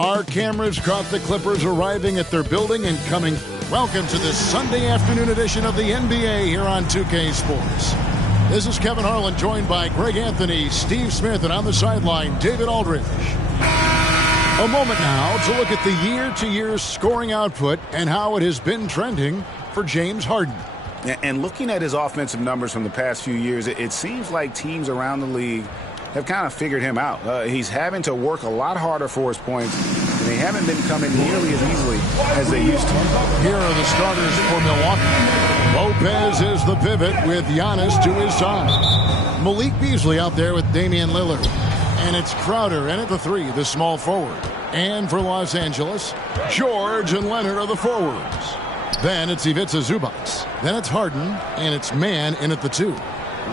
Our cameras caught the Clippers arriving at their building and coming. Welcome to this Sunday afternoon edition of the NBA here on 2K Sports. This is Kevin Harlan, joined by Greg Anthony, Steve Smith, and on the sideline, David Aldridge. A moment now to look at the year-to-year scoring output and how it has been trending for James Harden. And looking at his offensive numbers from the past few years, it seems like teams around the league have kind of figured him out. He's having to work a lot harder for his points, and they haven't been coming nearly as easily as they used to. Here are the starters for Milwaukee. Lopez is the pivot with Giannis to his side. Malik Beasley out there with Damian Lillard. And it's Crowder in at the three, the small forward. And for Los Angeles, George and Leonard are the forwards. Then it's Ivica Zubac. Then it's Harden, and it's Mann in at the two.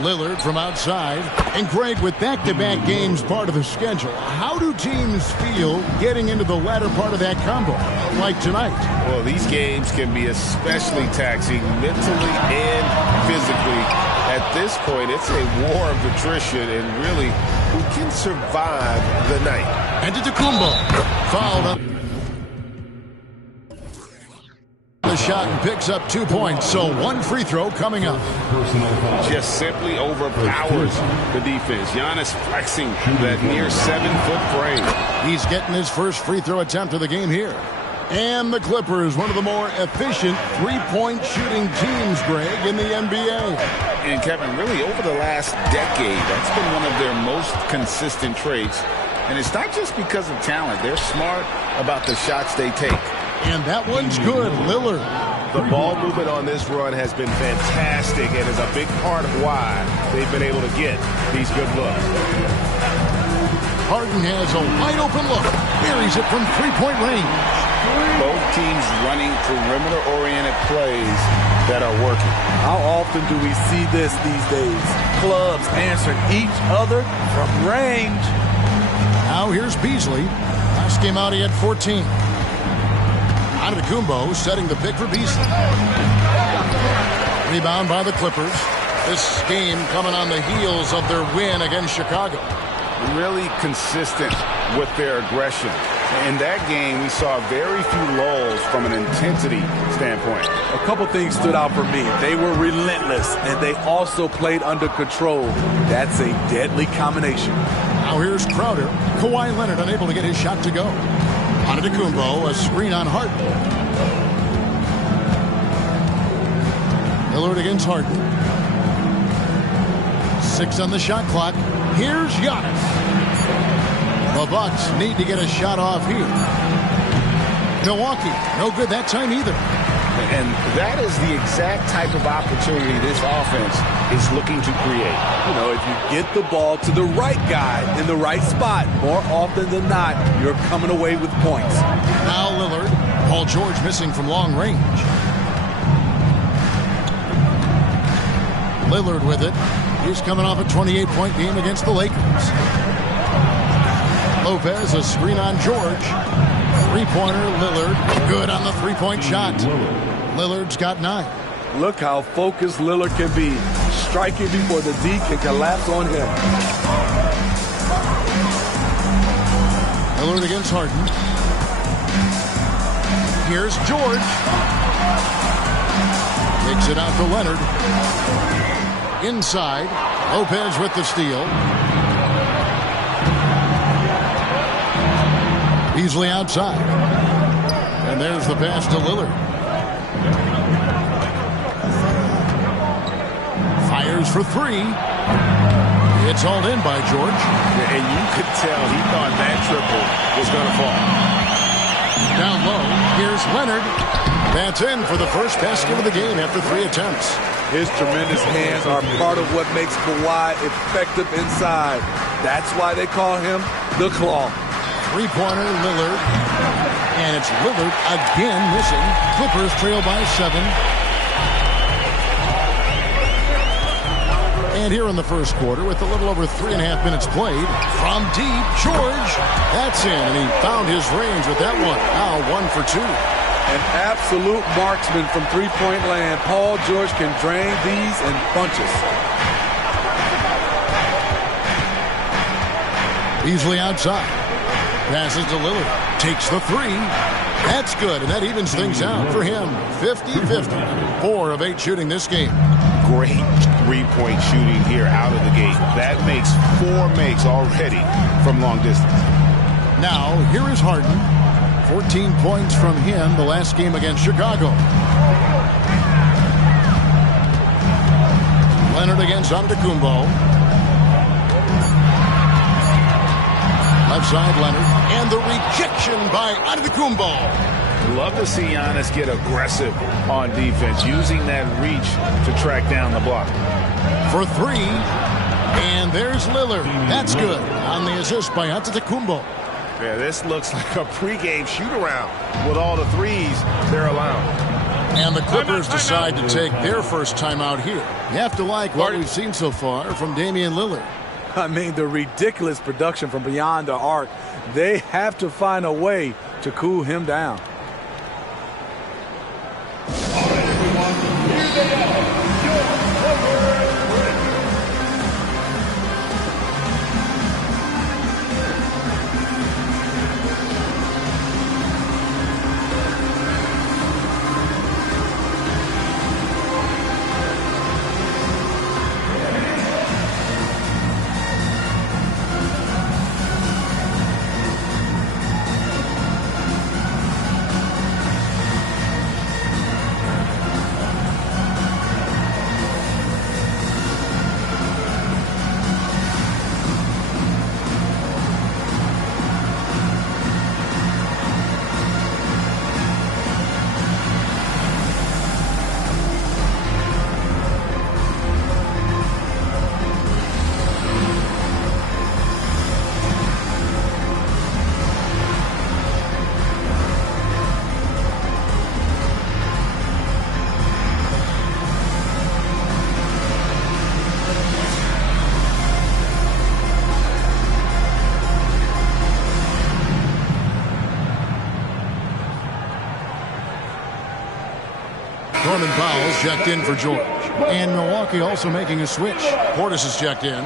Lillard from outside. And Greg, with back-to-back games part of the schedule, how do teams feel getting into the latter part of that combo, like tonight? Well, these games can be especially taxing mentally and physically. At this point, it's a war of attrition, and really, who can survive the night? Antetokounmpo fouled up the shot and picks up 2 points, so one free throw coming up. Just simply overpowers the defense. Giannis flexing that near 7-foot frame. He's getting his first free throw attempt of the game here. And the Clippers, one of the more efficient three-point shooting teams, Greg, in the NBA. And Kevin, really over the last decade, that's been one of their most consistent traits. And it's not just because of talent. They're smart about the shots they take. And that one's good, Lillard. The ball movement on this run has been fantastic and is a big part of why they've been able to get these good looks. Harden has a wide-open look. Buries it from three-point range. Both teams running perimeter-oriented plays that are working. How often do we see this these days? Clubs answering each other from range. Now here's Beasley. Last game out he had 14. Antetokounmpo setting the pick for Beasley. Rebound by the Clippers. This game coming on the heels of their win against Chicago. Really consistent with their aggression. In that game, we saw very few lulls from an intensity standpoint. A couple things stood out for me. They were relentless, and they also played under control. That's a deadly combination. Now here's Crowder. Kawhi Leonard unable to get his shot to go. Antetokounmpo, a screen on Harden. Lillard against Harden. 6 on the shot clock. Here's Giannis. The Bucks need to get a shot off here. Milwaukee, no good that time either. And that is the exact type of opportunity this offense is looking to create. You know, if you get the ball to the right guy in the right spot, more often than not, you're coming away with points. Now Lillard. Paul George missing from long range. Lillard with it. He's coming off a 28-point game against the Lakers. Lopez, a screen on George. Three-pointer, Lillard. Good on the three-point shot. Lillard's got 9. Look how focused Lillard can be. Striking before the D can collapse on him. Lillard against Harden. Here's George. Takes it out for Leonard. Inside. Lopez with the steal. Beasley outside. And there's the pass to Lillard. Fires for 3. It's hauled in by George. And you could tell he thought that triple was going to fall. Down low, here's Leonard. That's in for the first basket of the game after 3 attempts. His tremendous hands are part of what makes Kawhi effective inside. That's why they call him the Claw. Three-pointer, Lillard. And it's Lillard again missing. Clippers trail by 7. And here in the first quarter, with a little over 3.5 minutes played, from deep, George. That's in, and he found his range with that one. Now 1 for 2. An absolute marksman from three-point land. Paul George can drain these in bunches. Beasley outside. Passes to Lillard. Takes the three. That's good, and that evens things out for him. 50-50. 4 of 8 shooting this game. Great three-point shooting here out of the gate. That makes 4 makes already from long distance. Now, here is Harden. 14 points from him the last game against Chicago. Leonard against Antetokounmpo. Left side, Leonard. And the rejection by Antetokounmpo. Love to see Giannis get aggressive on defense, using that reach to track down the block. For 3. And there's Lillard. That's good. On the assist by Antetokounmpo. Yeah, this looks like a pregame shoot-around with all the threes they're allowing. And the Clippers decide to take their first timeout here. You have to like what we've seen so far from Damian Lillard. I mean, the ridiculous production from beyond the arc. They have to find a way to cool him down. All right, everyone, here they are, your Clippers. Norman Powell's checked in for George. And Milwaukee also making a switch. Portis is checked in.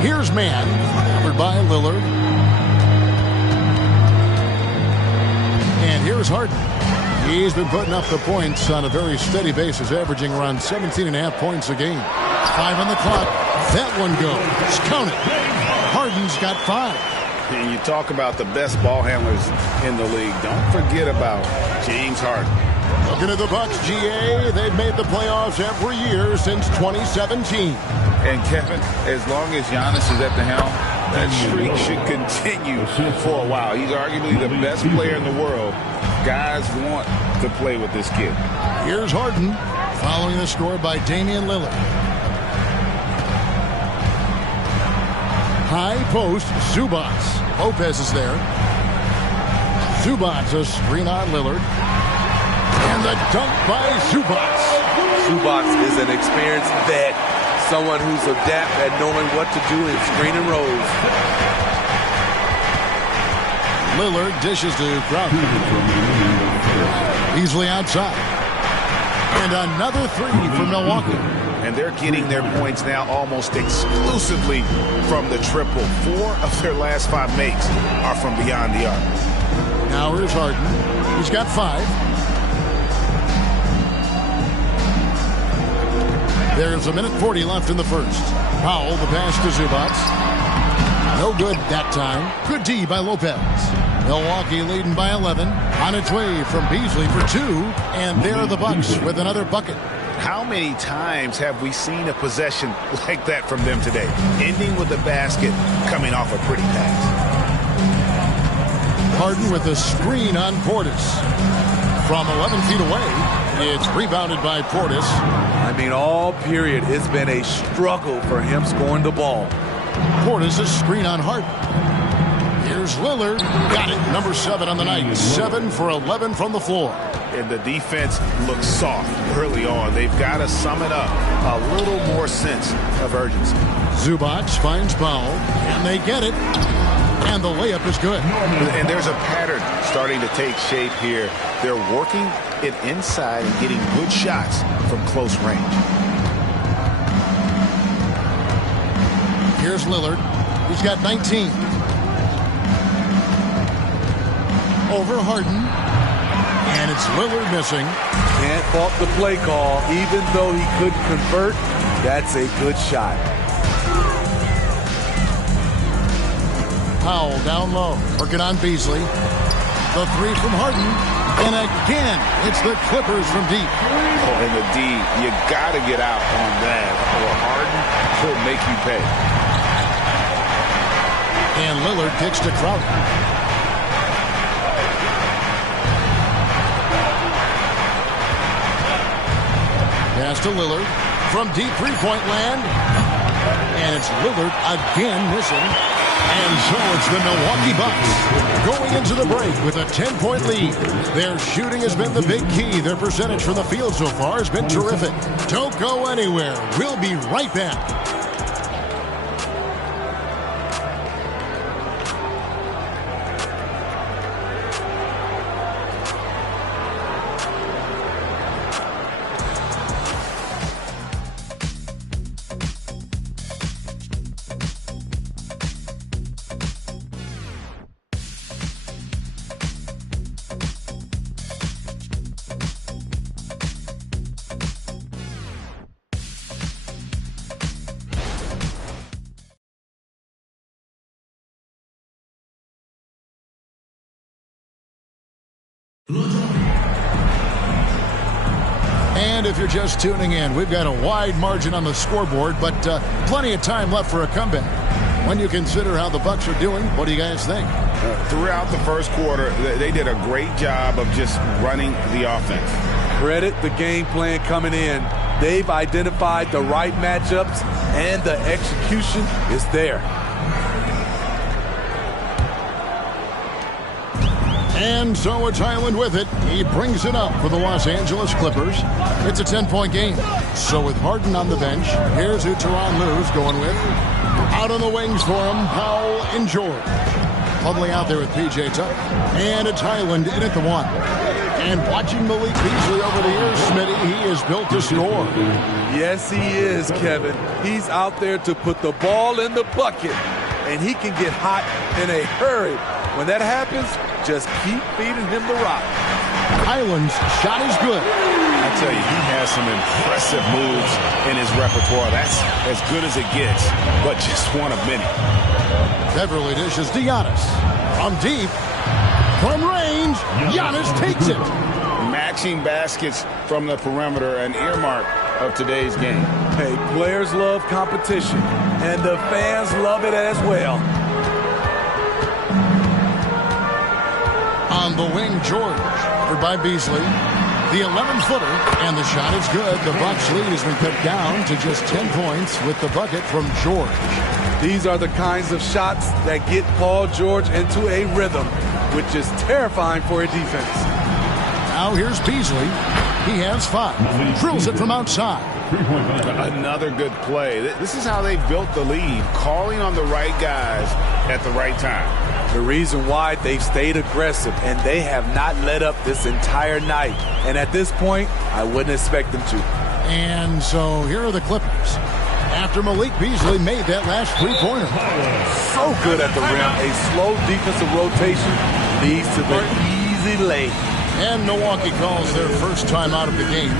Here's man, covered by Lillard. And here's Harden. He's been putting up the points on a very steady basis, averaging around 17.5 points a game. 5 on the clock. That one goes. Count it. Harden's got 5. And you talk about the best ball handlers in the league. Don't forget about James Harden. Looking at the Bucks, GA, they've made the playoffs every year since 2017. And Kevin, as long as Giannis is at the helm, that streak should continue for a while. He's arguably the best player in the world. Guys want to play with this kid. Here's Harden, following the score by Damian Lillard. High post, Zubats. Lopez is there. Zubats, a screen on Lillard. And the dunk by Zubats. Zubats is an experienced vet. Someone who's adept at knowing what to do in screen and rolls. Lillard dishes to Crowder. Easily outside. And another 3 for Milwaukee. And they're getting their points now almost exclusively from the triple. 4 of their last 5 makes are from beyond the arc. Now here's Harden. He's got 5. There's a minute 40 left in the first. Powell, the pass to Zubats. No good that time. Good D by Lopez. Milwaukee leading by 11. On its way from Beasley for 2. And there are the Bucks with another bucket. How many times have we seen a possession like that from them today? Ending with a basket, coming off a pretty pass. Harden with a screen on Portis. From 11 feet away, it's rebounded by Portis. I mean, all period, it's been a struggle for him scoring the ball. Portis' screen on Harden. Here's Lillard. Got it. Number 7 on the night. 7 for 11 from the floor. And the defense looks soft early on. They've got to sum it up. A little more sense of urgency. Zubac finds Powell, and they get it. And the layup is good. And there's a pattern starting to take shape here. They're working it inside and getting good shots from close range. Here's Lillard. He's got 19. Over Harden. And it's Lillard missing. Can't fault the play call. Even though he couldn't convert, that's a good shot. Powell down low. Working on Beasley. The 3 from Harden. And again, it's the Clippers from deep. Oh, and the D, you got to get out on that, or Harden will make you pay. And Lillard kicks to Crowder. Pass to Lillard from deep three-point land. And it's Lillard again missing. And so it's the Milwaukee Bucks going into the break with a 10-point lead. Their shooting has been the big key. Their percentage from the field so far has been terrific. Don't go anywhere. We'll be right back. And if you're just tuning in, we've got a wide margin on the scoreboard, but plenty of time left for a comeback. When you consider how the Bucks are doing, what do you guys think? Throughout the first quarter, they did a great job of just running the offense. Credit the game plan coming in. They've identified the right matchups, and the execution is there. And so it's Highland with it. He brings it up for the Los Angeles Clippers. It's a 10-point game. So with Harden on the bench, here's who Tyronn Lue's going with. Out on the wings for him, Powell and George. Huddling out there with P.J. Tucker. And it's Highland in at the 1. And watching Malik Beasley over the years, Smitty, he is built to score. Yes, he is, Kevin. He's out there to put the ball in the bucket, and he can get hot in a hurry. When that happens, just keep feeding him the rock. Highland's shot is good. I tell you, he has some impressive moves in his repertoire. That's as good as it gets, but just one of many. Beverly dishes to Giannis. From deep, from range, Giannis takes it. Matching baskets from the perimeter, an earmark of today's game. Hey, players love competition, and the fans love it as well. On the wing, George, covered by Beasley. The 11-footer, and the shot is good. The Bucks lead has been cut down to just 10 points with the bucket from George. These are the kinds of shots that get Paul George into a rhythm, which is terrifying for a defense. Now here's Beasley. He has 5. Drills it from outside. Another good play. This is how they built the lead, calling on the right guys at the right time. The reason why they've stayed aggressive, and they have not let up this entire night. And at this point, I wouldn't expect them to. And so here are the Clippers. After Malik Beasley made that last three-pointer. So good at the rim. A slow defensive rotation leads to the easy lay. And Milwaukee calls their first time out of the game.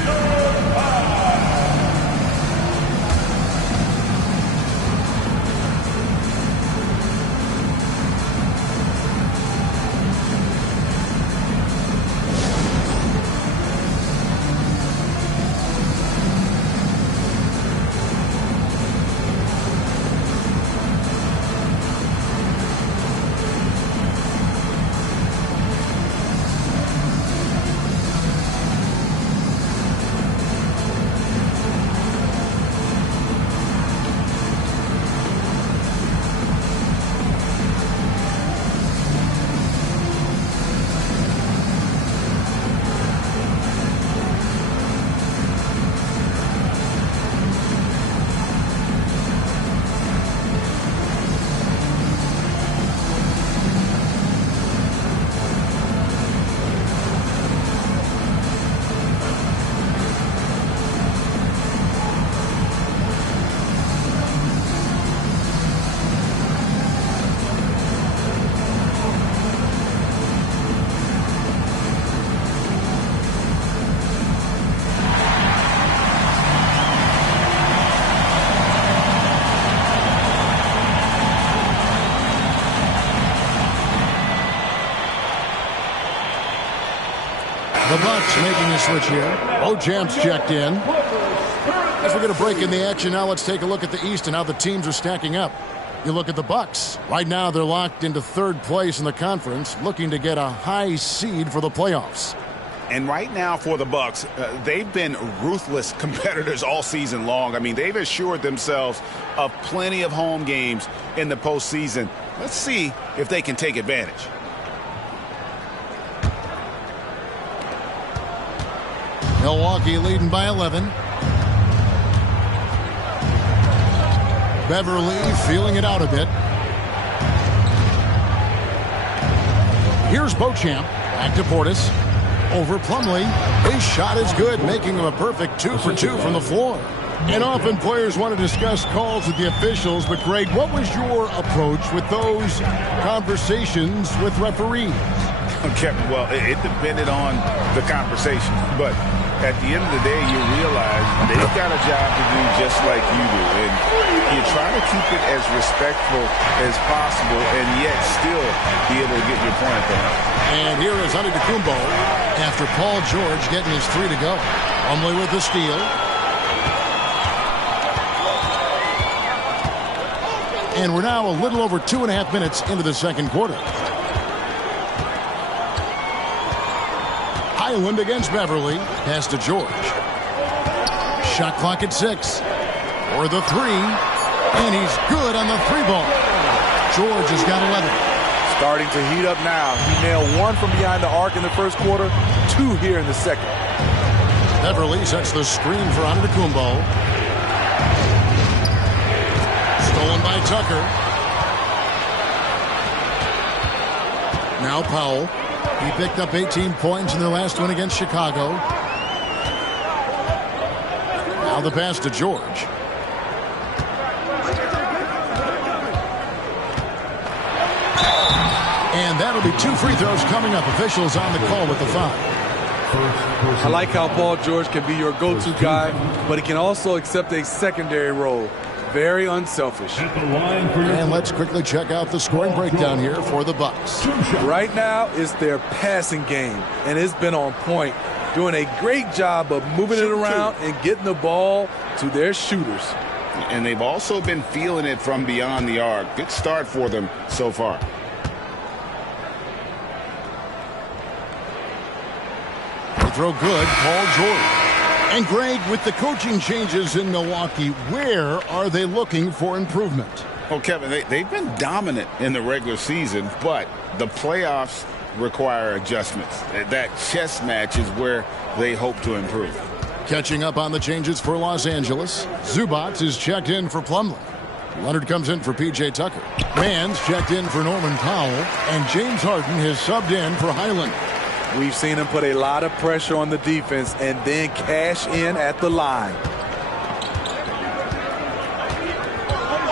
The Bucks making a switch here. Bochamp's checked in. As we get a break in the action now, let's take a look at the East and how the teams are stacking up. You look at the Bucks. Right now, they're locked into third place in the conference, looking to get a high seed for the playoffs. And right now for the Bucks, they've been ruthless competitors all season long. I mean, they've assured themselves of plenty of home games in the postseason. Let's see if they can take advantage. Milwaukee leading by 11. Beverly feeling it out a bit. Here's Beauchamp. Back to Portis. Over Plumlee. His shot is good, making him a perfect 2 for 2 from the floor. And often players want to discuss calls with the officials, but Greg, what was your approach with those conversations with referees? Okay, well, it depended on the conversation, but at the end of the day, you realize they've got a job to do just like you do, and you try to keep it as respectful as possible and yet still be able to get your point across. And here is Antetokounmpo after Paul George getting his 3 to go. Plumlee with the steal. And we're now a little over 2.5 minutes into the second quarter. Highland against Beverly. Pass to George. Shot clock at 6. For the 3. And he's good on the 3-ball. George has got 11. Starting to heat up now. He nailed 1 from behind the arc in the first quarter, 2 here in the second. Beverly sets the screen for Antetokounmpo. Stolen by Tucker. Now Powell. He picked up 18 points in their last win against Chicago. Now the pass to George. And that'll be 2 free throws coming up. Officials on the call with the foul. I like how Paul George can be your go-to guy, but he can also accept a secondary role. Very unselfish. And let's quickly check out the scoring breakdown here for the Bucks. Right now, it's their passing game, and it's been on point, doing a great job of moving it around and getting the ball to their shooters. And they've also been feeling it from beyond the arc. Good start for them so far. They throw good, Paul George. And Greg, with the coaching changes in Milwaukee, where are they looking for improvement? Well, Kevin, they've been dominant in the regular season, but the playoffs require adjustments. That chess match is where they hope to improve. Catching up on the changes for Los Angeles, Zubac is checked in for Plumlee. Leonard comes in for P.J. Tucker. Mann's checked in for Norman Powell, and James Harden has subbed in for Highland. We've seen him put a lot of pressure on the defense and then cash in at the line.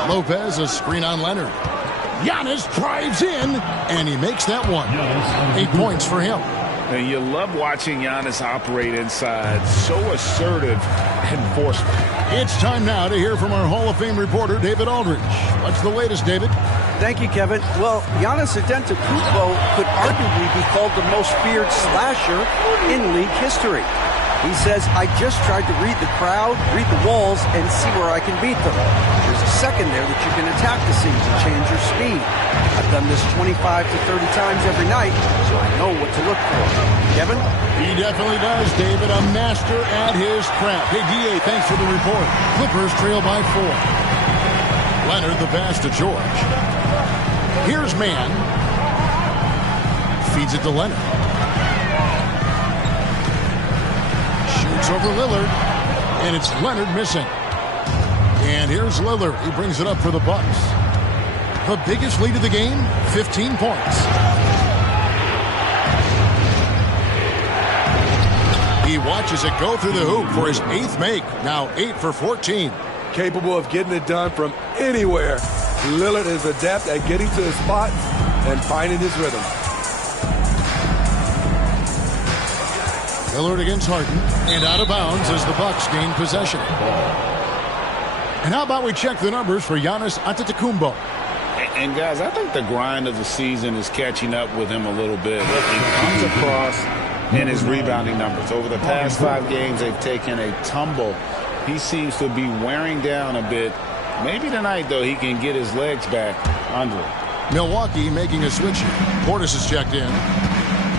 Lopez, a screen on Leonard. Giannis drives in, and he makes that one. 8 points for him. And you love watching Giannis operate inside. So assertive and forceful. It's time now to hear from our Hall of Fame reporter, David Aldridge. What's the latest, David? Thank you, Kevin. Well, Giannis Antetokounmpo could arguably be called the most feared slasher in league history. He says, I just tried to read the crowd, read the walls, and see where I can beat them. There's a second there that you can attack the seams and change your speed. I've done this 25 to 30 times every night, so I know what to look for. Kevin? He definitely does, David. A master at his craft. Hey, D.A., thanks for the report. Clippers trail by 4. Leonard, the pass to George. Here's Mann. Feeds it to Leonard. Shoots over Lillard. And it's Leonard missing. And here's Lillard. He brings it up for the Bucks. The biggest lead of the game, 15 points. He watches it go through the hoop for his 8th make. Now 8 for 14. Capable of getting it done from anywhere. Lillard is adept at getting to his spots and finding his rhythm. Lillard against Harden, and out of bounds as the Bucks gain possession. And how about we check the numbers for Giannis Antetokounmpo? And guys, I think the grind of the season is catching up with him a little bit. He comes across in his rebounding numbers. Over the past 5 games, they've taken a tumble. He seems to be wearing down a bit. Maybe tonight, though, he can get his legs back under it. Milwaukee making a switch here. Portis is checked in.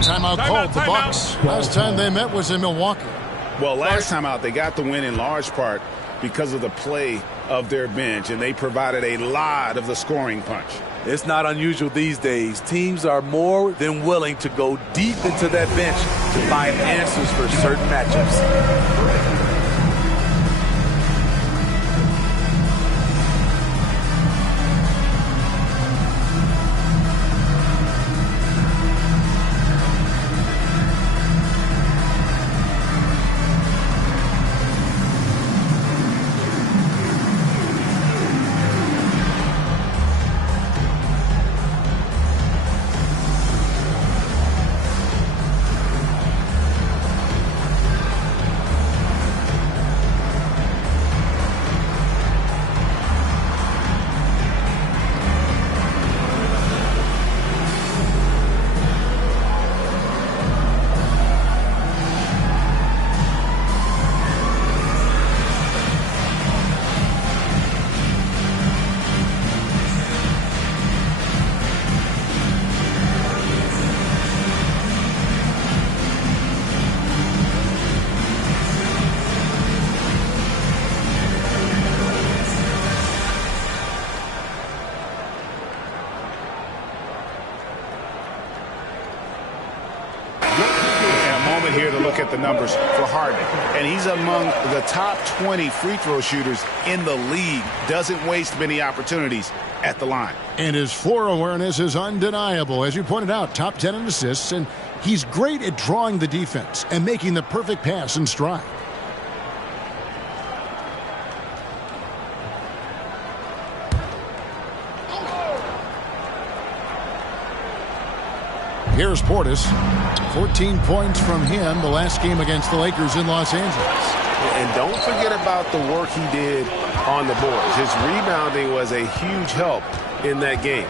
Timeout called. The Bucks. Last time they met was in Milwaukee. Well, last time out, they got the win in large part because of the play of their bench, and they provided a lot of the scoring punch. It's not unusual these days. Teams are more than willing to go deep into that bench to find answers for certain matchups. Here to look at the numbers for Harden, and he's among the top 20 free throw shooters in the league. Doesn't waste many opportunities at the line. And his floor awareness is undeniable. As you pointed out, top 10 in assists, and he's great at drawing the defense and making the perfect pass in stride. Here's Portis. 14 points from him the last game against the Lakers in Los Angeles. And don't forget about the work he did on the boards. His rebounding was a huge help in that game.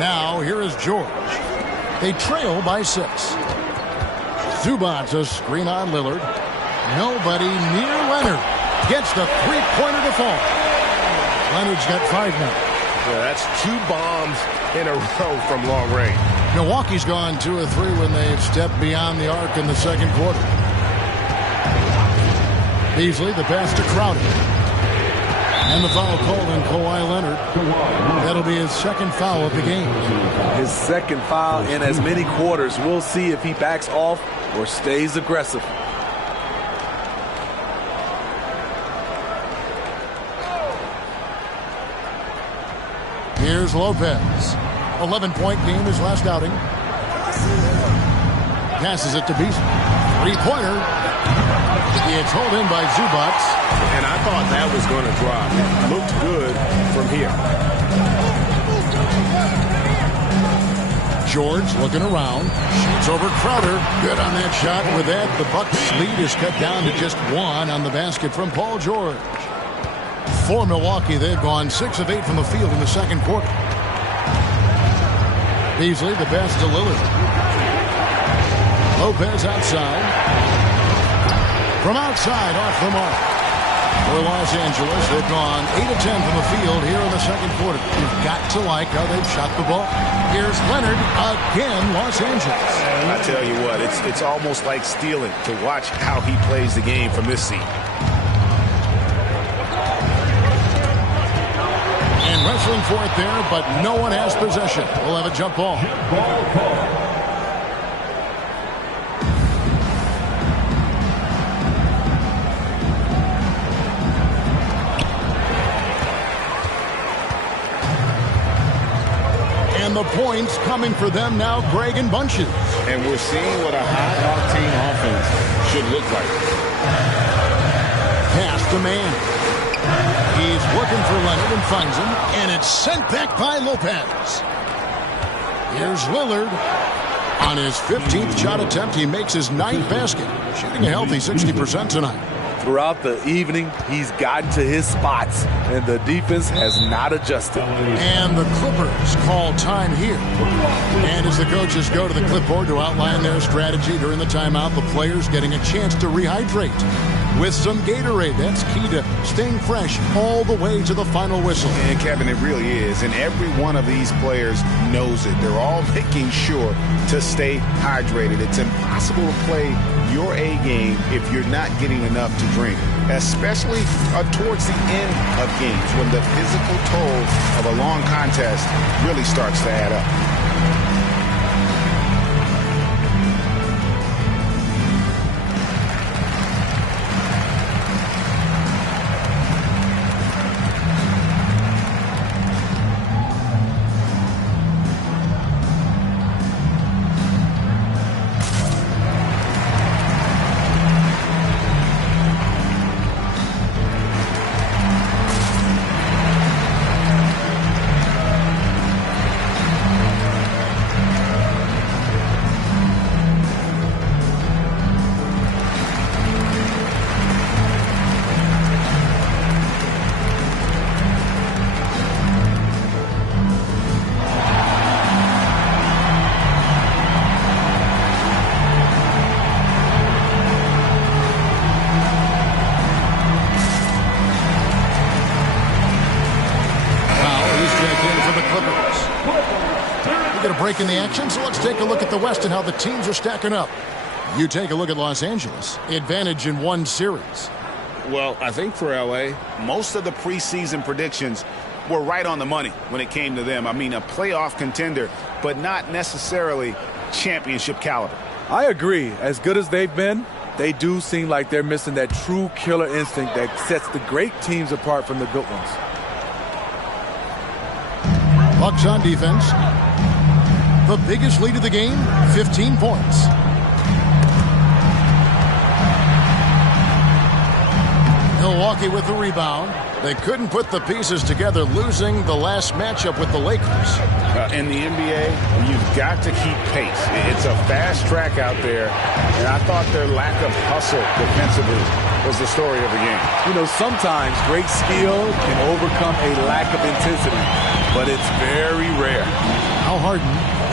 Now, here is George. They trail by 6. Zubac, a screen on Lillard. Nobody near Leonard. Gets the three-pointer to fall. Leonard's got 5 now. Yeah, that's 2 bombs in a row from long range. Milwaukee's gone 2 of 3 when they've stepped beyond the arc in the second quarter. Beasley, the pass to Crowder. And the foul called on Kawhi Leonard. That'll be his second foul of the game. His second foul in as many quarters. We'll see if he backs off or stays aggressive. Here's Lopez. 11-point game his last outing. Passes it to Beasley. Three-pointer. It's held in by Zubac. And I thought that was going to drop. It looked good from here. George looking around. Shoots over Crowder. Good on that shot. With that, the Bucks lead is cut down to just 1 on the basket from Paul George. For Milwaukee, they've gone 6 of 8 from the field in the second quarter. Beasley, the pass to Lillard. Lopez outside. From outside, off the mark. For Los Angeles, they've gone 8 of 10 from the field here in the second quarter. You've got to like how they've shot the ball. Here's Leonard again, Los Angeles. I tell you what, it's almost like stealing to watch how he plays the game from this seat. Wrestling for it there, but no one has possession. We'll have a jump ball. And the points coming for them now, Greg, in bunches. And we're seeing what a high-octane offense should look like. Pass to man. He's looking for Leonard and finds him, and it's sent back by Lopez. Here's Lillard. On his 15th shot attempt, he makes his 9th basket, shooting a healthy 60% tonight. Throughout the evening, he's gotten to his spots, and the defense has not adjusted. And the Clippers call time here. And as the coaches go to the clipboard to outline their strategy during the timeout, the players getting a chance to rehydrate with some Gatorade. That's key to staying fresh all the way to the final whistle. And Kevin, it really is. And every one of these players knows it. They're all making sure to stay hydrated. It's impossible to play your A game if you're not getting enough to drink, especially towards the end of games when the physical toll of a long contest really starts to add up. Break in the action, so let's take a look at the West and how the teams are stacking up. You take a look at Los Angeles. Advantage in one series. Well, I think for LA, most of the preseason predictions were right on the money when it came to them. I mean, a playoff contender, but not necessarily championship caliber. I agree. As good as they've been, they do seem like they're missing that true killer instinct that sets the great teams apart from the good ones. Bucks on defense. The biggest lead of the game, 15 points. Milwaukee with the rebound. They couldn't put the pieces together, losing the last matchup with the Lakers. In the NBA, you've got to keep pace. It's a fast track out there, and I thought their lack of hustle defensively was the story of the game. You know, sometimes great skill can overcome a lack of intensity, but it's very rare. Al Harden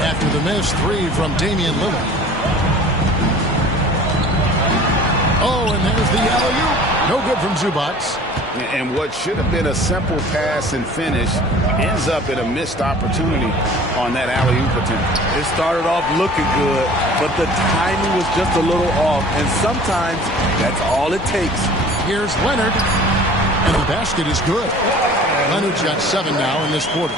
after the missed three from Damian Lillard. Oh, and there's the alley-oop. No good from Zubac. And what should have been a simple pass and finish ends up in a missed opportunity on that alley-oop attempt. It started off looking good, but the timing was just a little off, and sometimes that's all it takes. Here's Leonard, and the basket is good. Leonard's got 7 now in this quarter.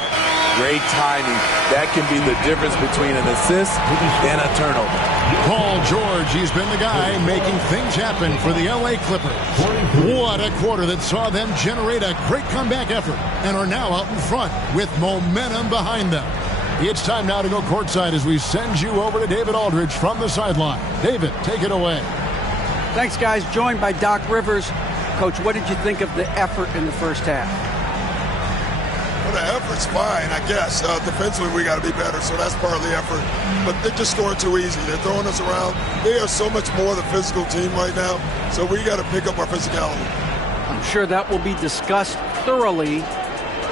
Great timing. That can be the difference between an assist and a turnover. Paul George, he's been the guy making things happen for the LA Clippers. What a quarter that saw them generate a great comeback effort and are now out in front with momentum behind them. It's time now to go courtside as we send you over to David Aldridge from the sideline. David, take it away. Thanks, guys. Joined by Doc Rivers. Coach, what did you think of the effort in the first half? Well, the effort's fine, I guess. Defensively, we got to be better, so that's part of the effort. But they're just scoring too easy. They're throwing us around. They are so much more the physical team right now, so we got to pick up our physicality. I'm sure that will be discussed thoroughly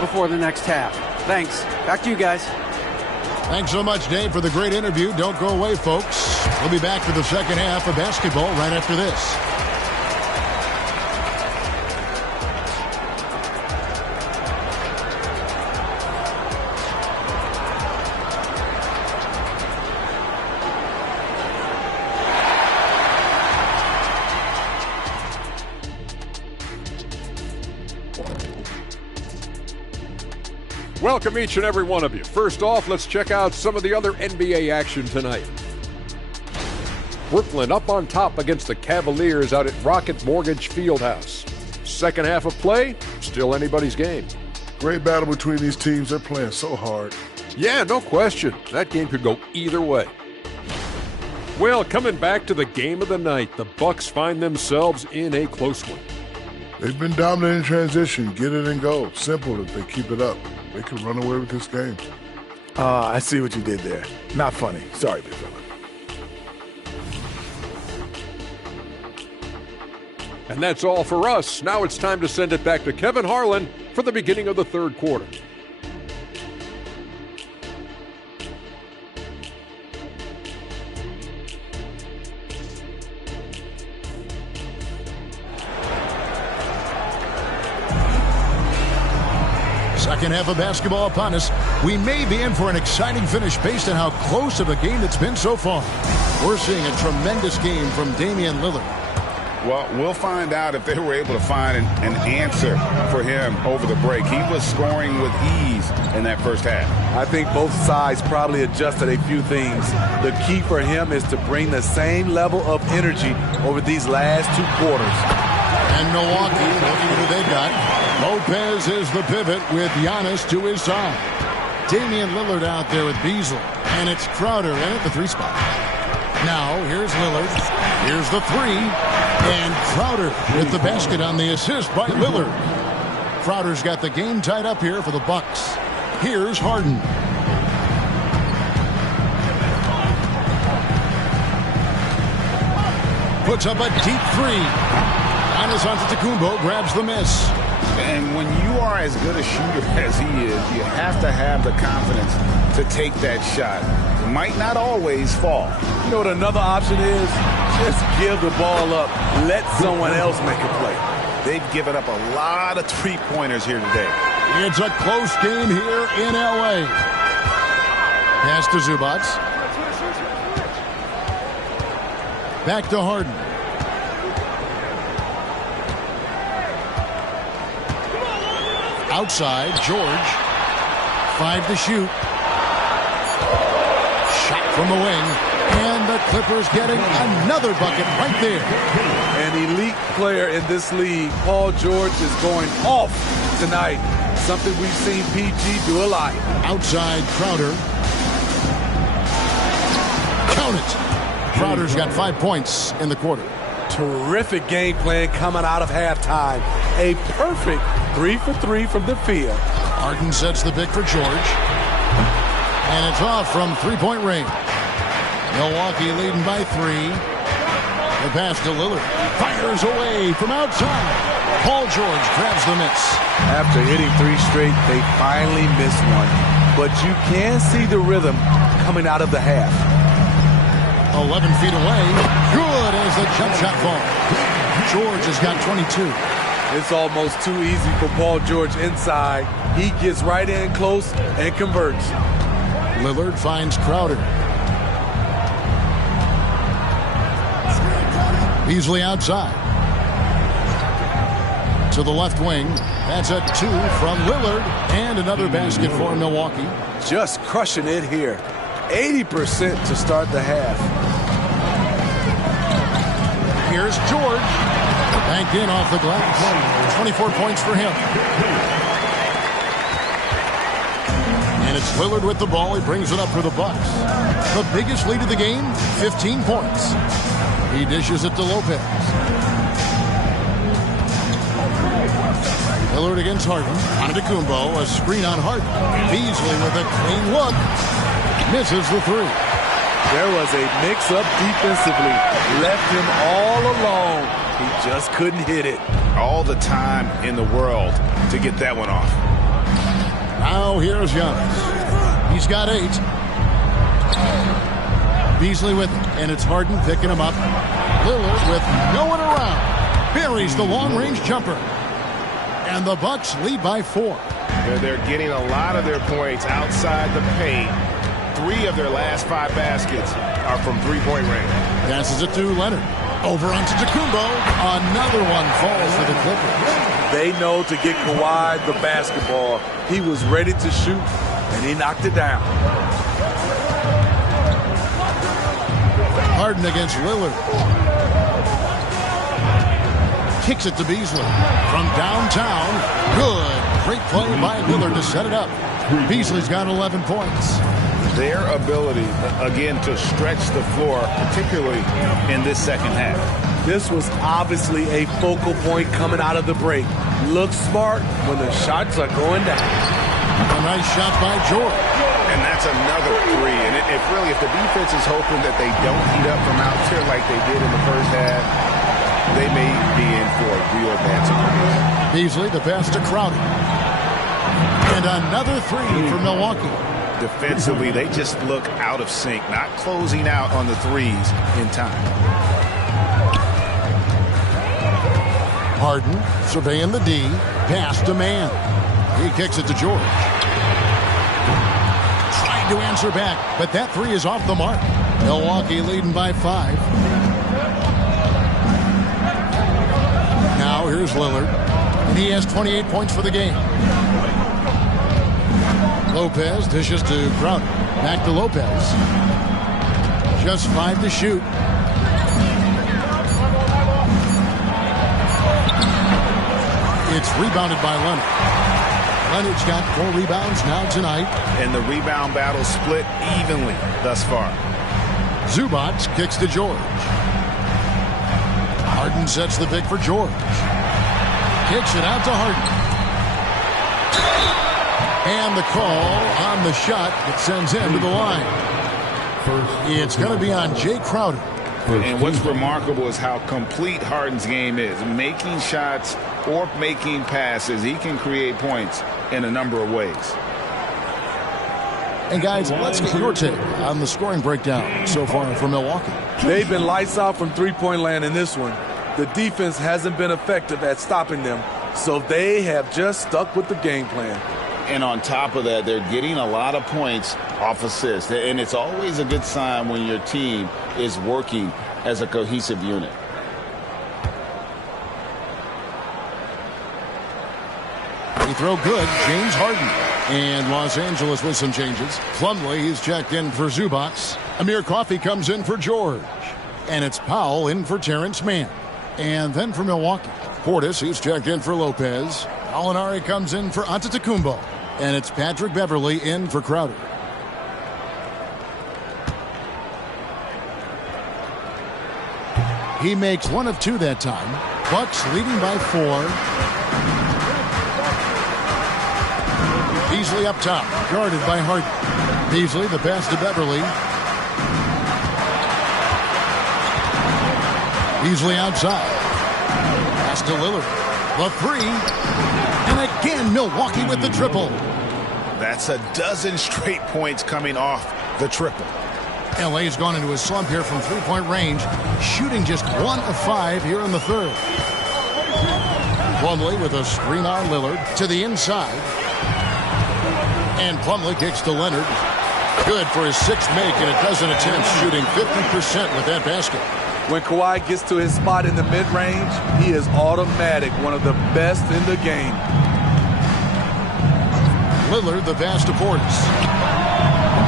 before the next half. Thanks. Back to you guys. Thanks so much, Dave, for the great interview. Don't go away, folks. We'll be back for the second half of basketball right after this. Welcome each and every one of you. First off, let's check out some of the other NBA action tonight. Brooklyn up on top against the Cavaliers out at Rocket Mortgage Fieldhouse. Second half of play, still anybody's game. Great battle between these teams. They're playing so hard. Yeah, no question. That game could go either way. Well, coming back to the game of the night, the Bucks find themselves in a close one. They've been dominant in transition. Get it and go. Simple if they keep it up. They can run away with this game. I see what you did there. Not funny. Sorry, big fella. And that's all for us. Now it's time to send it back to Kevin Harlan for the beginning of the third quarter. Second half of basketball upon us. We may be in for an exciting finish based on how close of a game it's been so far. We're seeing a tremendous game from Damian Lillard. Well, we'll find out if they were able to find an answer for him over the break. He was scoring with ease in that first half. I think both sides probably adjusted a few things. The key for him is to bring the same level of energy over these last two quarters. And Milwaukee, looking at who they got. Lopez is the pivot with Giannis to his side. Damian Lillard out there with Beasley. And it's Crowder in at the 3 spot. Now, here's Lillard. Here's the 3. And Crowder with the basket on the assist by Lillard. Crowder's got the game tied up here for the Bucks. Here's Harden. Puts up a deep 3. Giannis Antetokounmpo grabs the miss. And when you are as good a shooter as he is, you have to have the confidence to take that shot. It might not always fall. You know what another option is? Just give the ball up. Let someone else make a play. They've given up a lot of three-pointers here today. It's a close game here in L.A. Pass to Zubac. Back to Harden. Outside, George. 5 to shoot. Shot from the wing. And the Clippers getting another bucket right there. An elite player in this league, Paul George, is going off tonight. Something we've seen PG do a lot. Outside, Crowder. Count it. Crowder's got 5 points in the quarter. Terrific game plan coming out of halftime. A perfect 3 for 3 from the field. Harden sets the pick for George. And it's off from three-point range. Milwaukee leading by 3. The pass to Lillard. Fires away from outside. Paul George grabs the miss. After hitting 3 straight, they finally missed one. But you can see the rhythm coming out of the half. 11 feet away. Good as the jump shot falls. George has got 22. It's almost too easy for Paul George inside. He gets right in close and converts. Lillard finds Crowder. Beasley outside. To the left wing. That's a 2 from Lillard. And another basket for Milwaukee. Just crushing it here. 80% to start the half. Here's George. Banked in off the glass. 24 points for him. And it's Lillard with the ball. He brings it up for the Bucks. The biggest lead of the game, 15 points. He dishes it to Lopez. Lillard against Harden. Antetokounmpo, a screen on Harden. Beasley with a clean look. Misses the 3. There was a mix-up defensively. Left him all alone. He just couldn't hit it. All the time in the world to get that one off. Now here's Giannis. He's got 8. Beasley with it, and it's Harden picking him up. Lillard with no one around. Buries the long-range jumper. And the Bucks lead by 4. They're getting a lot of their points outside the paint. 3 of their last 5 baskets are from three-point range. Passes it to Leonard. Over onto Antetokounmpo. Another one falls for the Clippers. They know to get Kawhi the basketball. He was ready to shoot, and he knocked it down. Harden against Lillard. Kicks it to Beasley. From downtown. Good. Great play by Lillard to set it up. Beasley's got 11 points. Their ability, again, to stretch the floor, particularly in this second half. This was obviously a focal point coming out of the break. Looks smart when the shots are going down. A nice shot by George. And that's another 3. And if the defense is hoping that they don't heat up from out there like they did in the first half, they may be in for a real bad surprise. Beasley, the pass to Crowder. And another three for Milwaukee. Defensively, they just look out of sync, not closing out on the threes in time. Harden surveying the D. Pass to man. He kicks it to George. Trying to answer back, but that three is off the mark. Milwaukee leading by 5. Now here's Lillard. And he has 28 points for the game. Lopez dishes to Crowder. Back to Lopez. Just 5 to shoot. It's rebounded by Leonard. Leonard's got 4 rebounds now tonight. And the rebound battle split evenly thus far. Zubac kicks to George. Harden sets the pick for George. Kicks it out to Harden. And the call on the shot that sends him to the line. It's going to be on Jay Crowder. And what's remarkable is how complete Harden's game is. Making shots or making passes, he can create points in a number of ways. And guys, let's get your take on the scoring breakdown so far for Milwaukee. They've been lights out from three-point land in this one. The defense hasn't been effective at stopping them, so they have just stuck with the game plan. And on top of that, they're getting a lot of points off assists. And it's always a good sign when your team is working as a cohesive unit. Free throw good, James Harden. And Los Angeles with some changes. Plumlee, he's checked in for Zubac. Amir Coffey comes in for George. And it's Powell in for Terrence Mann. And then for Milwaukee, Portis, he's checked in for Lopez. Alinari comes in for Antetokounmpo. And it's Patrick Beverley in for Crowder. He makes 1 of 2 that time. Bucks leading by 4. Beasley up top, guarded by Harden. Beasley, the pass to Beverley. Beasley outside. Pass to Lillard. The 3. And again, Milwaukee with the triple. That's a dozen straight points coming off the triple. LA's gone into a slump here from three-point range, shooting just 1 of 5 here in the third. Plumlee with a screen on Lillard to the inside. And Plumlee kicks to Leonard. Good for his 6th make in a dozen attempts, shooting 50% with that basket. When Kawhi gets to his spot in the mid-range, he is automatic, one of the best in the game. Lillard, the pass to Portis.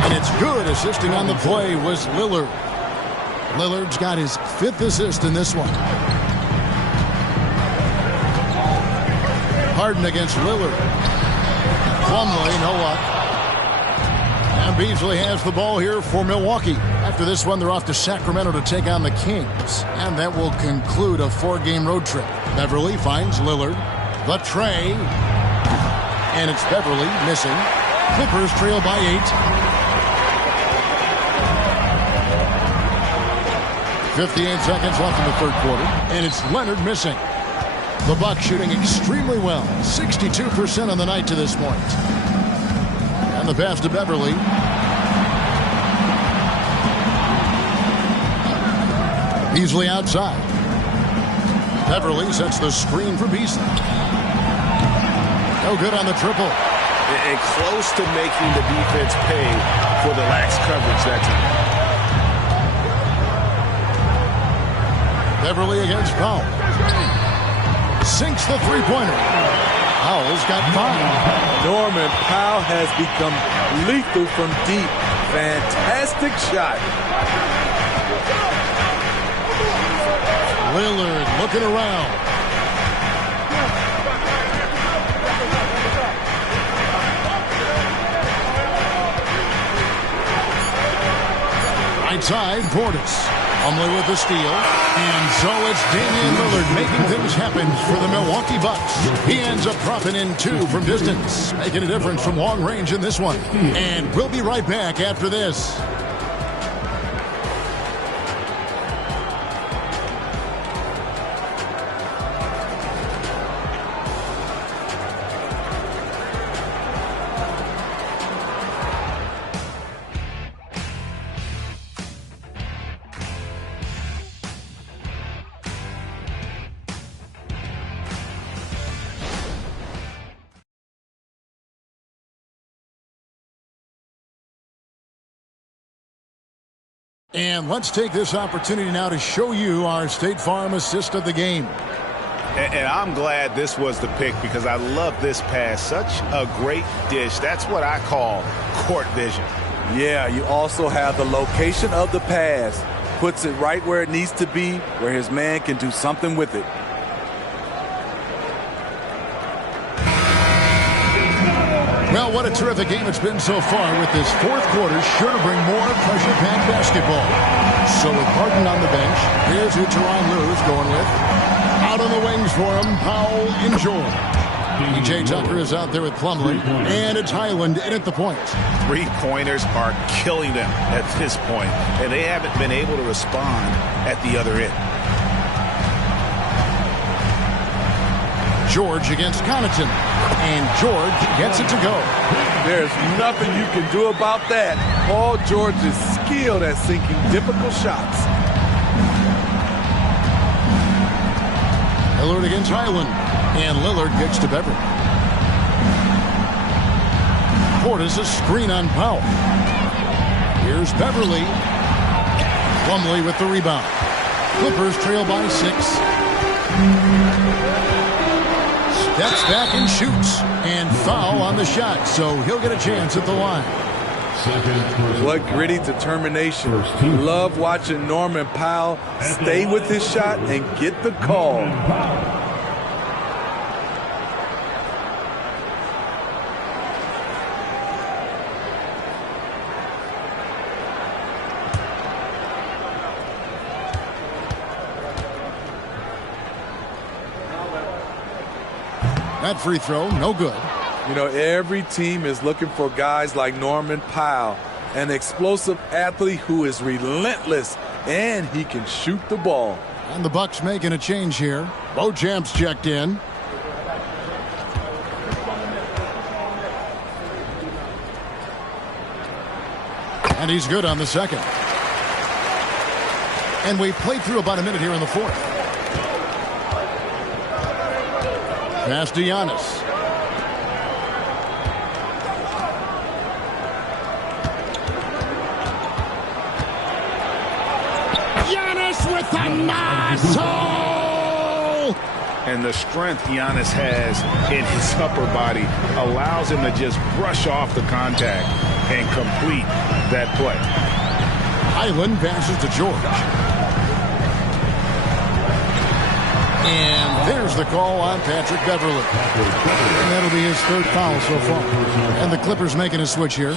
And it's good. Assisting on the play was Lillard. Lillard's got his 5th assist in this one. Harden against Lillard. Plumlee, no luck. And Beasley has the ball here for Milwaukee. After this one, they're off to Sacramento to take on the Kings. And that will conclude a 4-game road trip. Beverley finds Lillard. The tray. And it's Beverley missing. Clippers trail by 8. 58 seconds left in the third quarter. And it's Leonard missing. The Bucks shooting extremely well. 62% on the night to this point. And the pass to Beverley. Beasley outside. Beverley sets the screen for Beasley. No good on the triple. And close to making the defense pay for the lax coverage that time. Beverley against Powell. Sinks the three-pointer. Powell's got 5. Norman Powell has become lethal from deep. Fantastic shot. Lillard looking around. Right side, Portis. Plumlee with the steal. And so it's Damian Lillard making things happen for the Milwaukee Bucks. He ends up dropping in 2 from distance, making a difference from long range in this one. And we'll be right back after this. And let's take this opportunity now to show you our State Farm assist of the game. And I'm glad this was the pick because I love this pass. Such a great dish. That's what I call court vision. Yeah, you also have the location of the pass. Puts it right where it needs to be, where his man can do something with it. Well, what a terrific game it's been so far, with this fourth quarter sure to bring more pressure-packed basketball. So with Harden on the bench, here's who Tyronn Lue is going with. Out on the wings for him, Powell and George. P.J. Tucker is out there with Plumlee, and it's Highland in at the point. Three-pointers are killing them at this point, and they haven't been able to respond at the other end. George against Connaughton, and George gets it to go. There's nothing you can do about that. Paul George is skilled at sinking difficult shots. Lillard against Highland, and Lillard gets to Beverly. Portis a screen on Powell. Here's Beverly. Plumlee with the rebound. Clippers trail by 6. Steps back and shoots, and foul on the shot, so he'll get a chance at the line. What gritty determination. Love watching Norman Powell stay with his shot and get the call. That free throw, no good. You know, every team is looking for guys like Norman Powell, an explosive athlete who is relentless, and he can shoot the ball. And the Bucks making a change here. Bojamp's checked in. And he's good on the second. And we've played through about a minute here in the fourth. Pass to Giannis. Giannis with the muscle! And the strength Giannis has in his upper body allows him to just brush off the contact and complete that play. Highland passes to George. And there's the call on Patrick Beverly. And that'll be his third foul so far. And the Clippers making a switch here.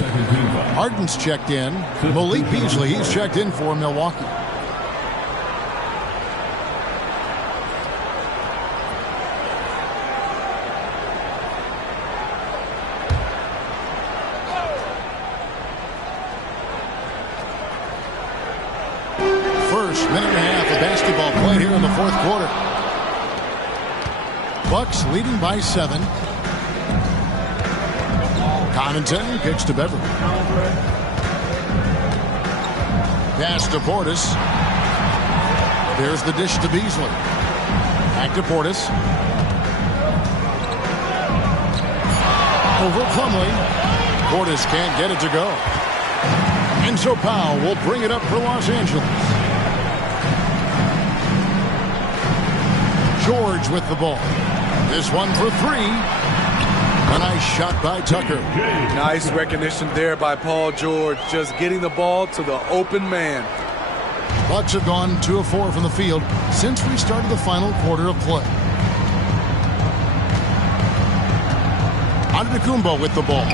Harden's checked in. Malik Beasley, he's checked in for Milwaukee. First minute and a half of basketball played here in the fourth quarter. Bucks leading by 7. Connaughton kicks to Beverly. Pass to Portis. There's the dish to Beasley. Back to Portis. Over Plumlee. Portis can't get it to go. And so Powell will bring it up for Los Angeles. George with the ball. This one for 3. A nice shot by Tucker. Nice recognition there by Paul George, just getting the ball to the open man. Bucks have gone 2 of 4 from the field since we started the final quarter of play. Antetokounmpo with the ball.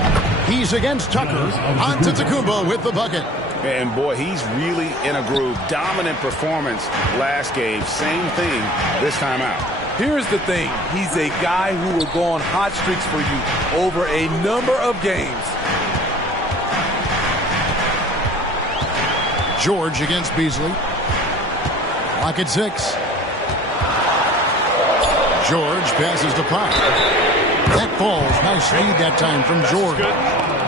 He's against Tucker. Antetokounmpo with the bucket. And boy, he's really in a groove. Dominant performance last game. Same thing this time out. Here's the thing. He's a guy who will go on hot streaks for you over a number of games. George against Beasley. Clock at 6. George passes to Pop. That falls. Nice lead that time from George.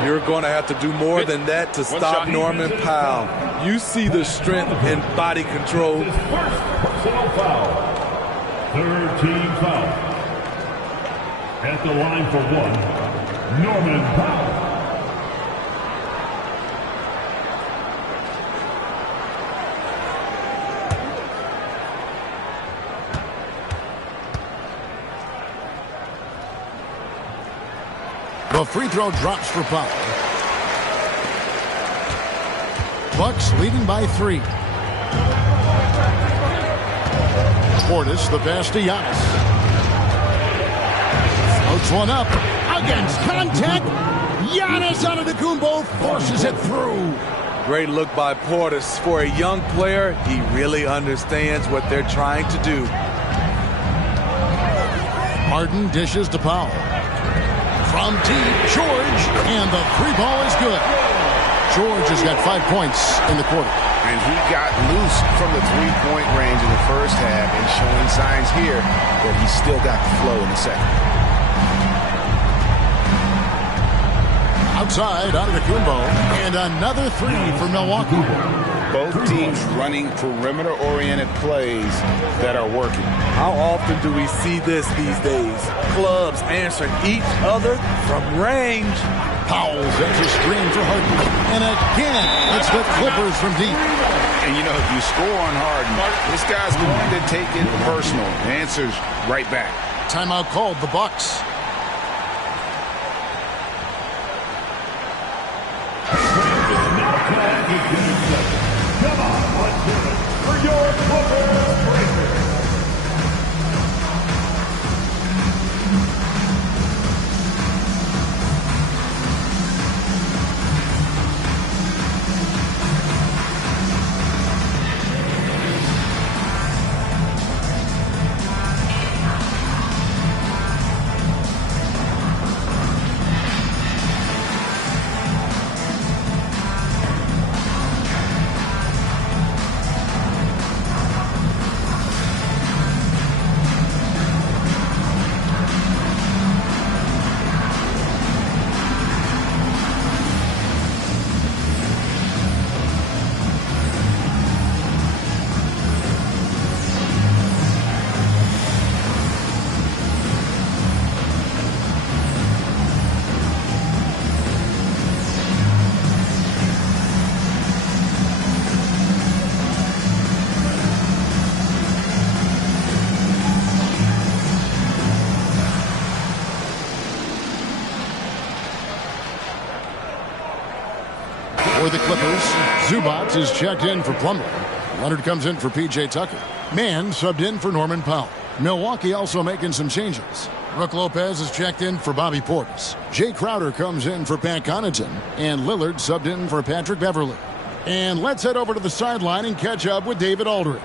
You're going to have to do more than that to stop Norman Powell. You see the strength and body control. His first personal foul. Third team foul. At the line for 1, Norman Powell. The free throw drops for Powell. Bucks leading by 3. Portis, the pass to Giannis. Floats one up. Against contact. Giannis Antetokounmpo forces it through. Great look by Portis. For a young player, he really understands what they're trying to do. Harden dishes to Powell. From deep, George, and the 3-ball is good. George has got 5 points in the quarter. And he got loose from the 3-point range in the first half and showing signs here that he's still got the flow in the second. Outside, Antetokounmpo, and another 3 for Milwaukee. Both teams running perimeter-oriented plays that are working. How often do we see this these days? Clubs answering each other from range. Powell's edge is screen for Harden. And again, it's the Clippers from deep. And, you know, if you score on Harden, this guy's going to take it personal. The answer's right back. Timeout called, the Bucks. Come on, let's do it for your Clippers breakers. For the Clippers, Zubac is checked in for Plumlee. Leonard comes in for P.J. Tucker. Mann subbed in for Norman Powell. Milwaukee also making some changes. Brook Lopez is checked in for Bobby Portis. Jay Crowder comes in for Pat Connaughton. And Lillard subbed in for Patrick Beverley. And let's head over to the sideline and catch up with David Aldridge.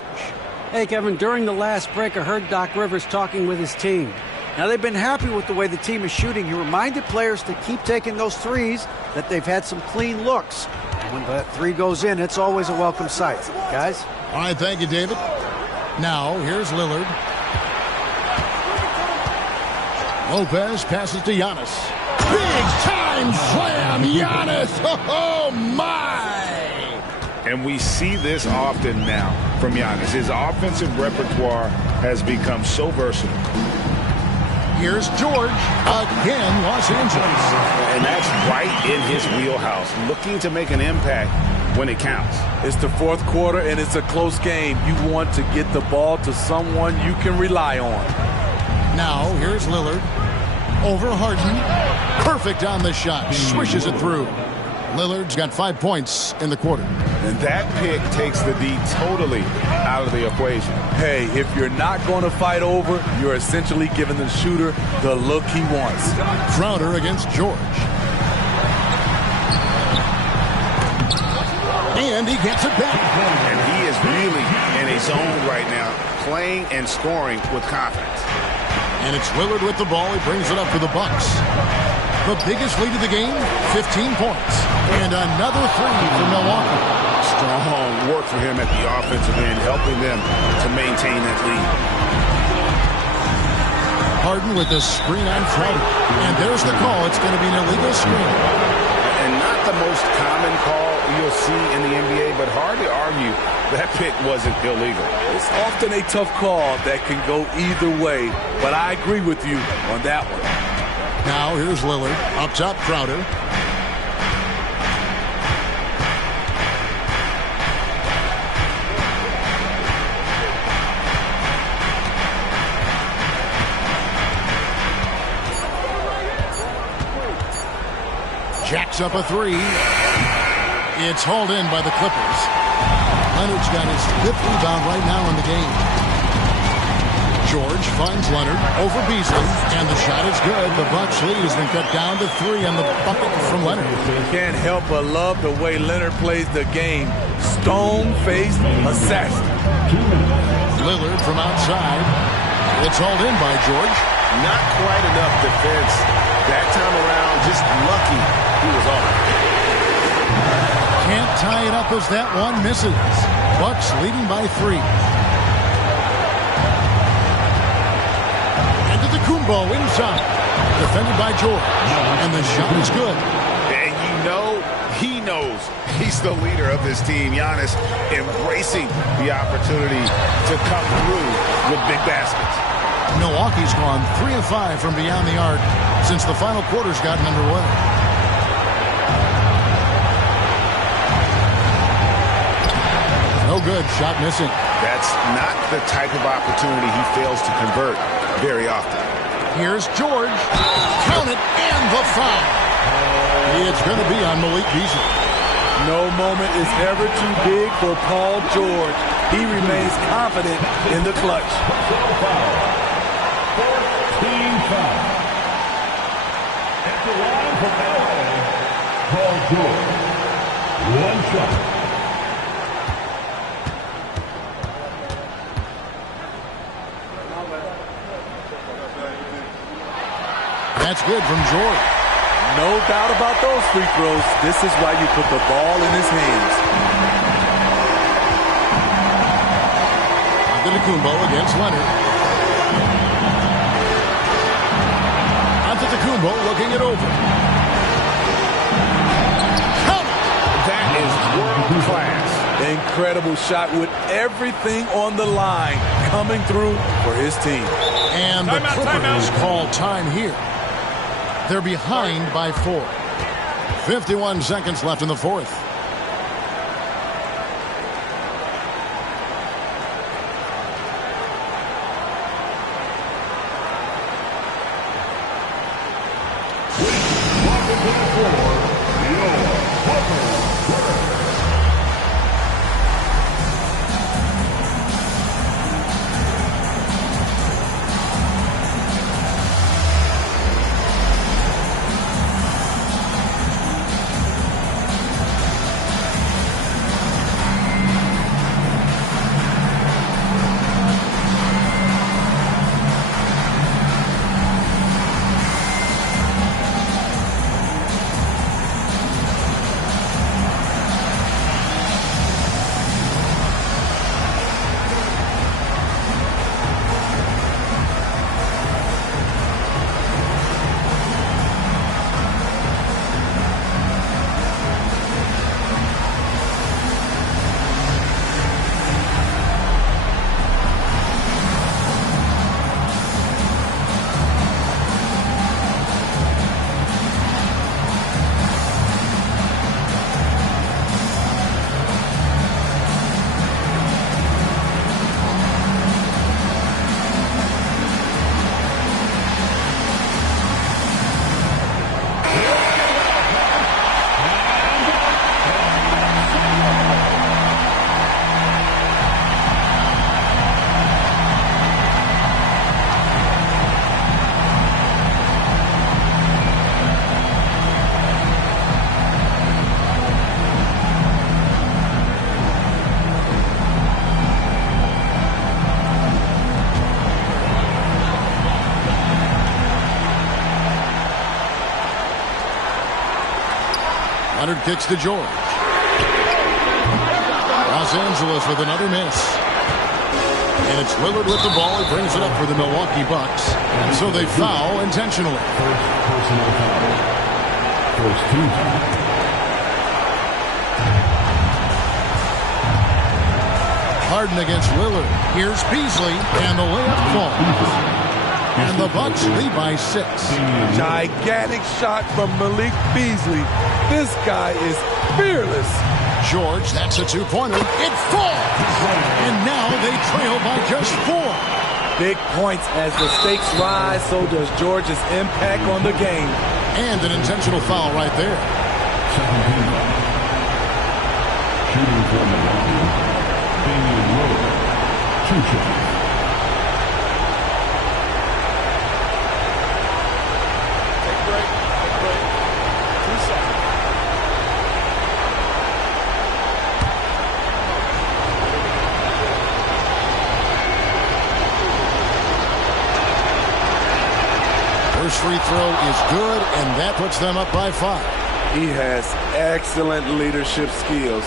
Hey, Kevin, during the last break, I heard Doc Rivers talking with his team. Now, they've been happy with the way the team is shooting. He reminded players to keep taking those threes, that they've had some clean looks. And when that 3 goes in, it's always a welcome sight. Guys? All right, thank you, David. Now, here's Lillard. Lopez passes to Giannis. Big time slam, Giannis! Oh, my! And we see this often now from Giannis. His offensive repertoire has become so versatile. Here's George, again, Los Angeles. And that's right in his wheelhouse, looking to make an impact when it counts. It's the fourth quarter, and it's a close game. You want to get the ball to someone you can rely on. Now, here's Lillard. Over Harden. Perfect on the shot. Swishes it through. Lillard's got 5 points in the quarter. And that pick takes the D totally out of the equation. Hey, if you're not going to fight over, you're essentially giving the shooter the look he wants. Crowder against George. And he gets it back. And he is really in a zone right now, playing and scoring with confidence. And it's Lillard with the ball. He brings it up for the Bucks. The biggest lead of the game, 15 points. And another 3 for Milwaukee. Strong work for him at the offensive end, helping them to maintain that lead. Harden with the screen on Crowder. And there's the call. It's going to be an illegal screen. And not the most common call you'll see in the NBA, but hard to argue that pick wasn't illegal. It's often a tough call that can go either way, but I agree with you on that one. Now here's Lillard. Up top, Crowder. Picks up a three. It's hauled in by the Clippers. Leonard's got his 5th rebound right now in the game. George finds Leonard over Beasley, and the shot is good. The Bucks lead has been cut down to 3 on the bucket from Leonard. Can't help but love the way Leonard plays the game. Stone-faced assassin. Lillard from outside. It's hauled in by George. Not quite enough defense. That time around, just lucky he was off. Can't tie it up as that one misses. Bucks leading by 3. Kumbo inside, defended by George, and the shot is good. And you know, he knows he's the leader of this team. Giannis embracing the opportunity to come through with big baskets. Milwaukee's gone 3 of 5 from beyond the arc since the final quarter's gotten underway. No good, shot missing. That's not the type of opportunity he fails to convert very often. Here's George. Count it, and the foul. It's going to be on Malik Beasley. No moment is ever too big for Paul George. He remains confident in the clutch. Team foul. At the line for LA, Paul George. 1 shot. That's good from George. No doubt about those free throws. This is why you put the ball in his hands. Antetokounmpo against Leonard. Antetokounmpo looking it over. Count it! That is world class. Incredible shot with everything on the line coming through for his team. And the Clippers call time here. They're behind by 4. 51 seconds left in the 4th. Leonard kicks to George. Los Angeles with another miss. And it's Lillard with the ball. He brings it up for the Milwaukee Bucks. So they foul intentionally. First personal foul. First team foul. Harden against Lillard. Here's Beasley, and the layup falls. And the Bucks lead by 6. Gigantic shot from Malik Beasley. This guy is fearless. George, that's a 2-pointer. It falls! And now they trail by just 4. Big points as the stakes rise, so does George's impact on the game. And an intentional foul right there. team foul. Shooting for Milwaukee, Damian Lillard, 2 shots. Take a break. 2 seconds. First free throw is good, and that puts them up by 5. He has excellent leadership skills.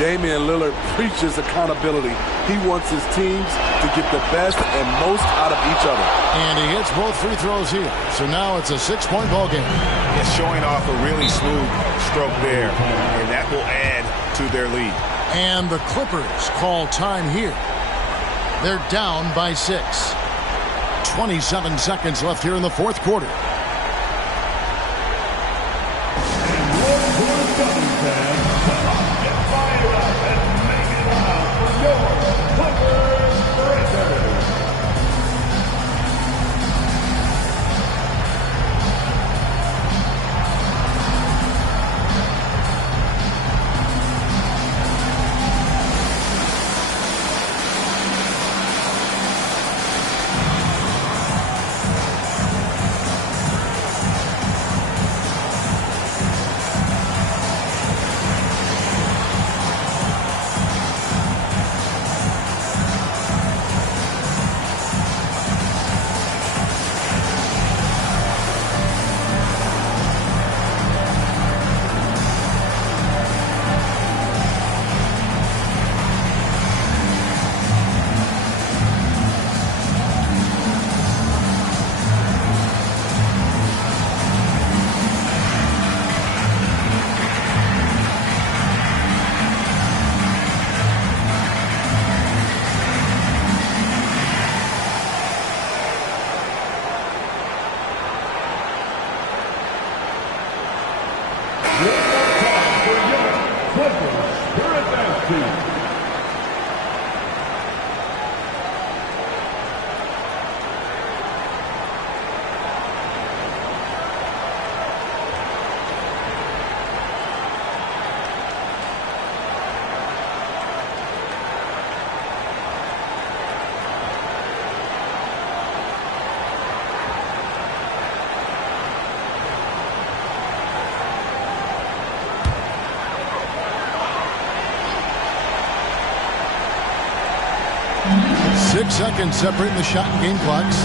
Damian Lillard preaches accountability. He wants his teams to get the best and most out of each other. And he hits both free throws here. So now it's a 6-point ball game. It's showing off a really smooth stroke there, and that will add to their lead. And the Clippers call time here. They're down by 6. 27 seconds left here in the fourth quarter. Six seconds separating the shot and game clocks.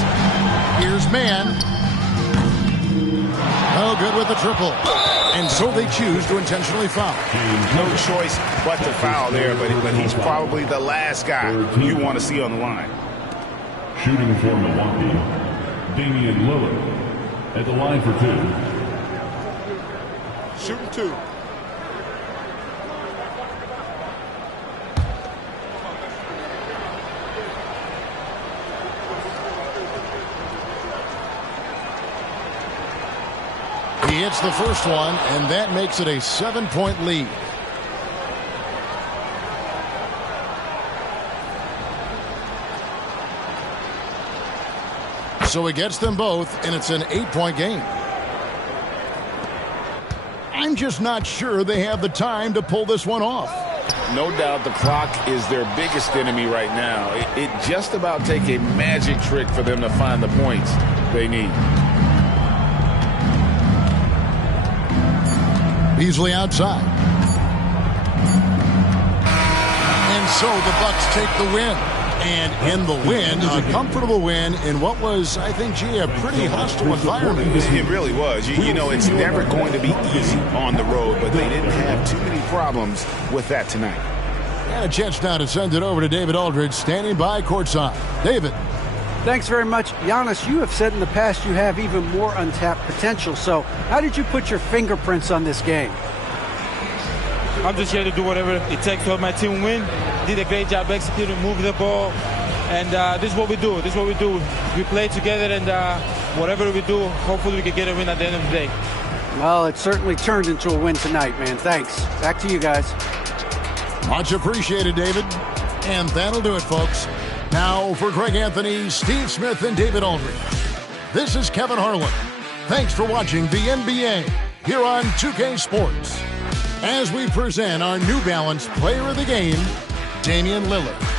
Here's man. Oh, good with the triple. And so they choose to intentionally foul. No choice but to foul there, but he's probably the last guy you want to see on the line. Shooting for Milwaukee, Damian Lillard at the line for 2. Shooting 2. He hits the first one, and that makes it a 7-point lead. So he gets them both, and it's an 8-point game. I'm just not sure they have the time to pull this one off. No doubt the clock is their biggest enemy right now. It just about take a magic trick for them to find the points they need. Beasley outside. And so the Bucks take the win. And in the win, a comfortable win in what was, I think, a pretty hostile environment. It really was. You know, it's never going to be easy on the road, but they didn't have too many problems with that tonight. And a chance now to send it over to David Aldridge, standing by courtside. David. Thanks very much. Giannis, you have said in the past you have even more untapped potential. So how did you put your fingerprints on this game? I'm just here to do whatever it takes to help my team win. Did a great job executing, moving the ball. And this is what we do. This is what we do. We play together, and whatever we do, hopefully we can get a win at the end of the day. Well, it certainly turned into a win tonight, man. Thanks. Back to you guys. Much appreciated, David. And that'll do it, folks. Now for Greg Anthony, Steve Smith, and David Aldridge. This is Kevin Harlan. Thanks for watching the NBA here on 2K Sports. as we present our New Balance Player of the Game, Damian Lillard.